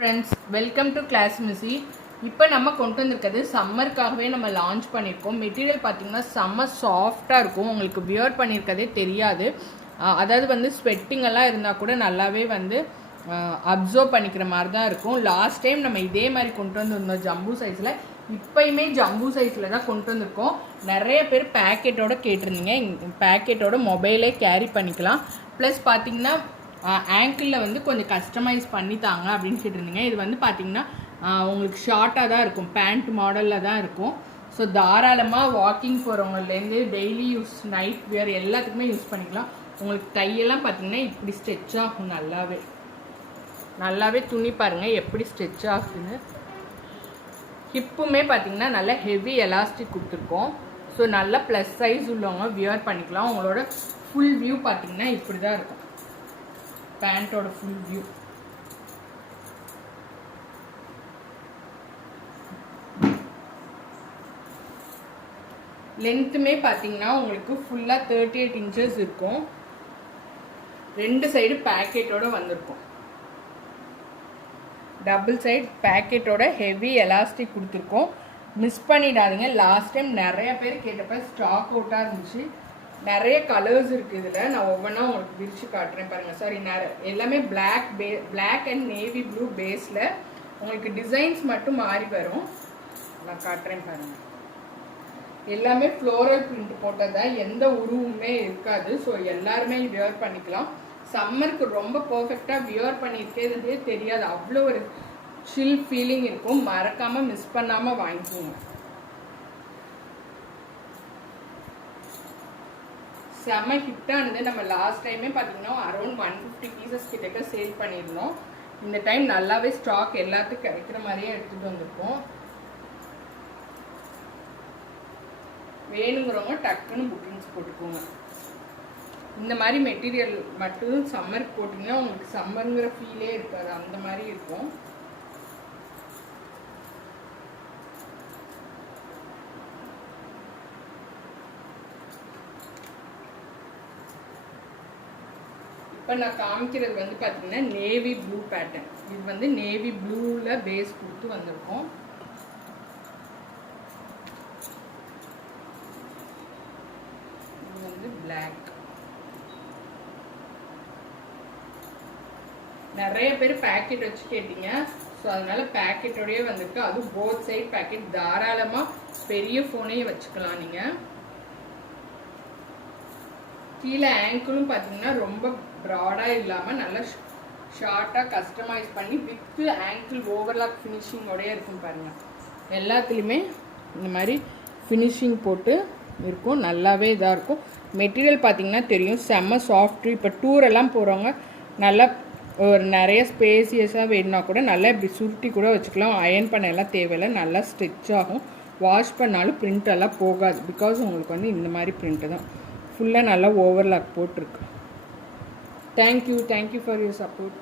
Friends, welcome to class மிஸ்ஸி. இப்போ நம்ம கொண்டு வந்திருக்கிறது சம்மருக்காகவே நம்ம லான்ச் பண்ணியிருக்கோம். மெட்டீரியல் பார்த்திங்கன்னா செம்ம சாஃப்டாக இருக்கும். உங்களுக்கு வியர் பண்ணியிருக்கதே தெரியாது. அதாவது வந்து ஸ்வெட்டிங் எல்லாம் இருந்தால் கூட நல்லாவே வந்து அப்சர்வ் பண்ணிக்கிற மாதிரி தான் இருக்கும். லாஸ்ட் டைம் நம்ம இதே மாதிரி கொண்டு வந்திருந்தோம் ஜம்பு சைஸில். இப்போயுமே ஜம்பு சைஸில் தான் கொண்டு வந்திருக்கோம். நிறைய பேர் பேக்கெட்டோட கேட்டிருந்தீங்க. பேக்கெட்டோட மொபைலே கேரி பண்ணிக்கலாம். ப்ளஸ் பார்த்திங்கன்னா ஆங்கிளில் வந்து கொஞ்சம் கஸ்டமைஸ் பண்ணி தாங்க அப்படின்னு கேட்டிருந்தீங்க. இது வந்து பார்த்திங்கன்னா உங்களுக்கு ஷார்ட்டாக தான் இருக்கும், பேண்ட் மாடலில் தான் இருக்கும். ஸோ தாராளமாக வாக்கிங் போகிறவங்கலேருந்து டெய்லி யூஸ், நைட் வியர் எல்லாத்துக்குமே யூஸ் பண்ணிக்கலாம். உங்களுக்கு கையெல்லாம் பார்த்திங்கன்னா இப்படி ஸ்ட்ரெச் ஆகும். நல்லாவே துணி பாருங்கள் எப்படி ஸ்ட்ரெச் ஆகுதுன்னு. ஹிப்புமே பார்த்திங்கன்னா நல்லா ஹெவி எலாஸ்டிக் கொடுத்துருக்கோம். ஸோ நல்லா ப்ளஸ் சைஸ் உள்ளவங்க வியர் பண்ணிக்கலாம். உங்களோட ஃபுல் வியூ பார்த்திங்கன்னா இப்படி தான் இருக்கும். பேண்டோட ஃபுல் வியூ லென்த்துமே பார்த்தீங்கன்னா உங்களுக்கு ஃபுல்லாக 38 இன்ச்சஸ் இருக்கும். ரெண்டு சைடு பேக்கெட்டோட வந்திருக்கும். டபுள் சைடு பேக்கெட்டோட ஹெவி எலாஸ்டிக் கொடுத்துருக்கோம். மிஸ் பண்ணிடாதீங்க. லாஸ்ட் டைம் நிறைய பேர் கேட்டப்ப ஸ்டாக் அவுட்டாக இருந்துச்சு. நிறைய கலர்ஸ் இருக்குது. இதில் நான் ஒவ்வொன்றா உங்களுக்கு விரிச்சு காட்டுறேன் பாருங்கள். சாரி, எல்லாமே பிளாக் அண்ட் நேவி ப்ளூ பேஸில் உங்களுக்கு டிசைன்ஸ் மட்டும் மாறி வரும். நான் காட்டுறேன் பாருங்கள். எல்லாமே ஃப்ளோரல் பிரிண்ட் போட்டதான், எந்த உருவுமே இருக்காது. ஸோ எல்லாருமே வியர் பண்ணிக்கலாம். சம்மருக்கு ரொம்ப பர்ஃபெக்டாக வியர் பண்ணியிருக்கே தெரியாது. அவ்வளோ ஒரு சில் ஃபீலிங் இருக்கும். மறக்காமல் மிஸ் பண்ணாமல் வாங்கிக்கோங்க. செம்ம ஹிட்டானது. நம்ம லாஸ்ட் டைமே பார்த்தீங்கன்னா அரௌண்ட் 150 பீசஸ் கிட்டக்க சேல் பண்ணியிருந்தோம். இந்த டைம் நல்லாவே ஸ்டாக் எல்லாத்துக்கும் கிடைக்கிற மாதிரியே எடுத்துகிட்டு வந்திருக்கோம். வேணுங்கிறவங்க டக்குன்னு புக்கிங்ஸ் போட்டுக்கோங்க. இந்த மாதிரி மெட்டீரியல் மட்டும் சம்மருக்கு போட்டிங்கன்னா உங்களுக்கு சம்மருங்கிற ஃபீலே இருக்காது, அந்த மாதிரி இருக்கும். இப்போ நான் காமிக்கிறது வந்து பார்த்தீங்கன்னா நேவி ப்ளூ பேட்டர்ன். இது வந்து நேவி ப்ளூவில் பேஸ் கொடுத்து வந்திருக்கோம். இது வந்து பிளாக். நிறைய பேர் பேக்கெட் வச்சு கேட்டீங்க. ஸோ அதனால பேக்கெட்டோடய வந்திருக்கு. அதுவும் போத் சைட் பேக்கெட். தாராளமாக பெரிய ஃபோனையே வச்சுக்கலாம் நீங்கள். கீழே ஆங்கிளும் பார்த்தீங்கன்னா ரொம்ப ப்ராடாக இல்லாமல் நல்லா ஷார்ட்டாக கஸ்டமைஸ் பண்ணி வித்து ஆங்கிள் ஓவர்லாக் ஃபினிஷிங்கோடய இருக்கும் பாருங்கள். எல்லாத்துலேயுமே இந்த மாதிரி ஃபினிஷிங் போட்டு இருக்கும். நல்லாவே இதாக இருக்கும். மெட்டீரியல் பார்த்திங்கன்னா தெரியும், செம்ம சாஃப்ட்டு. இப்போ டூரெல்லாம் போகிறவங்க நல்லா ஒரு நிறைய ஸ்பேசியஸாக வேணுன்னா கூட நல்லா இப்படி சுருட்டி கூட வச்சுக்கலாம். அயன் பண்ண எல்லாம் தேவையில்லை. நல்லா ஸ்ட்ரெச் ஆகும். வாஷ் பண்ணாலும் பிரிண்டெல்லாம் போகாது. பிகாஸ் உங்களுக்கு வந்து இந்த மாதிரி பிரிண்ட்டு தான் ஃபுல்லாக நல்லா ஓவர்லாக் போட்டிருக்கு. Thank you for your support.